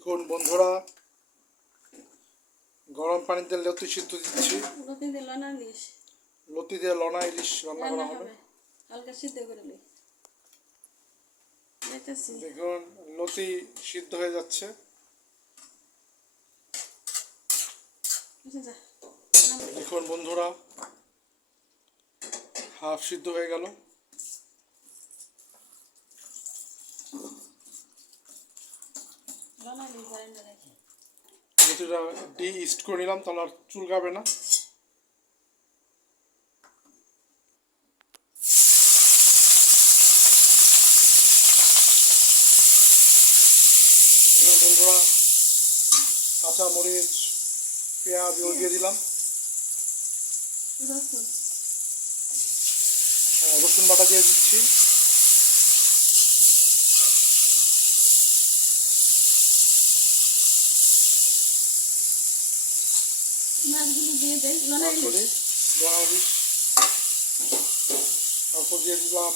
দেখুন বন্ধুরা, গরম পানিতে লতি সিদ্ধ দিচ্ছি। লতি দিয়ে লনা ইলিশ রান্না করা হবে। হালকা সিদ্ধ করে লই। দেখুন লতি সিদ্ধ হয়ে যাচ্ছে। দেখুন বন্ধুরা, হাফ সিদ্ধ হয়ে গেল। লতিটা ইস্ট করে নিলাম, তাহলে আর চুলকাবে না। বন্ধুরা, কাঁচা মরিচ, পেঁয়াজ দিয়ে দিলাম। রসুন বাটা দিয়ে দিচ্ছি। তারপর দিয়ে দিলাম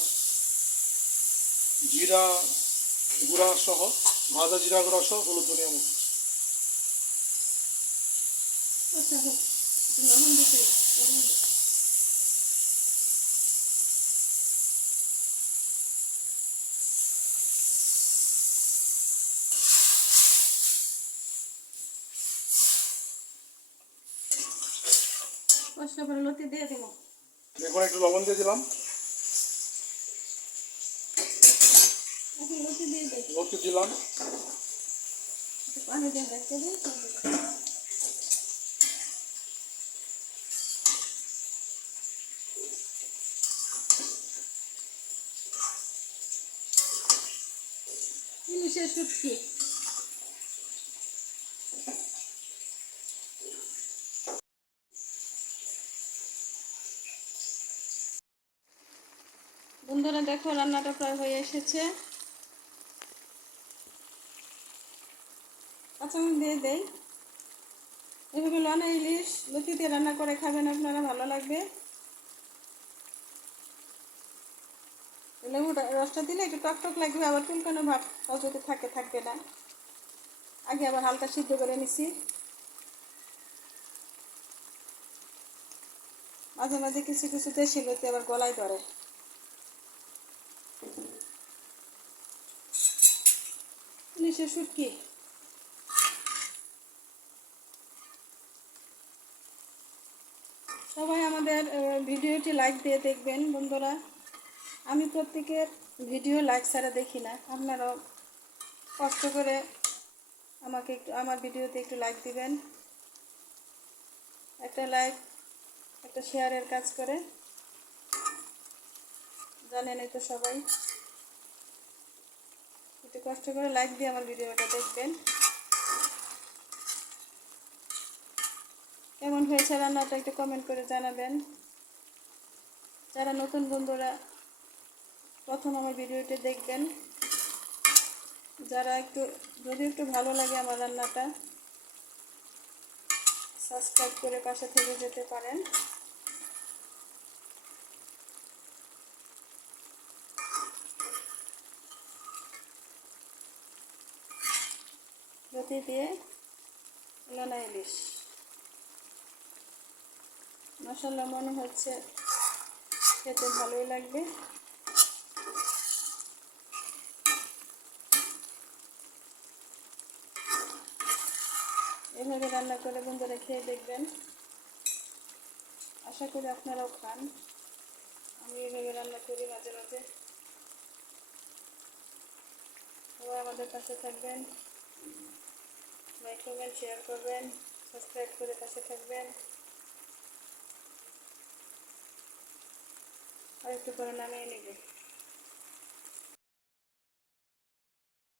জিরা গুঁড়া সহ, ভাজা জিরা গুঁড়া সহ হলুদ ধনিয়া মরিচ। লতি দিয়ে দিব। দেখুন একটু লবণ দিয়ে দিলাম। লতি দিলাম। পানি দিয়ে দেখতে দিই। ইলিশের শুটকি। বন্ধুরা দেখো, রান্নাটা প্রায় হয়ে এসেছে। কাঁচামরিচ দিয়ে দেই। এভাবে লনা ইলিশ লতি দিয়ে রান্না করে খাবেন, আপনারা ভালো লাগবে। লেবুটা রসটা দিলে একটু টকটক লাগবে, আবার চুলকানো ভাব যদি থাকবে না। আগে আবার হালকা সিদ্ধ করে নিছি। মাঝে মাঝে কিছু কিছু দেশি লতি আবার গলায় ধরে। ইলিশের শুটকি। সবাই আমাদের ভিডিওটি লাইক দিয়ে দেখবেন বন্ধুরা। আমি প্রত্যেকের ভিডিও লাইক ছাড়া দেখি না। আপনারাও কষ্ট করে আমাকে একটু আমার ভিডিওতে একটু লাইক দিবেন। একটা লাইক একটা শেয়ারের কাজ করে, জানেনই তো সবাই। একটু কষ্ট করে লাইক দিয়ে আমার ভিডিওটা দেখবেন। কেমন হয়েছে রান্নাটা একটু কমেন্ট করে জানাবেন। যারা নতুন বন্ধুরা প্রথম আমার ভিডিওটি দেখবেন, যারা যদি একটু ভালো লাগে আমার রান্নাটা, সাবস্ক্রাইব করে পাশে থেকে যেতে পারেন। লতি দিয়ে লনা ইলিশ, মাশাআল্লাহ, মনে হচ্ছে খেতে ভালোই লাগবে। এভাবে রান্না করে বন্ধুরা খেয়ে দেখবেন। আশা করি আপনারাও খান। আমি এভাবে রান্না করি মাঝে মাঝে। সবাই আমাদের পাশে থাকবেন, লাইক করবেন, শেয়ার করবেন, সাবস্ক্রাইব করে পাশে থাকবেন। আর একটু করে নামিয়ে নেবেন।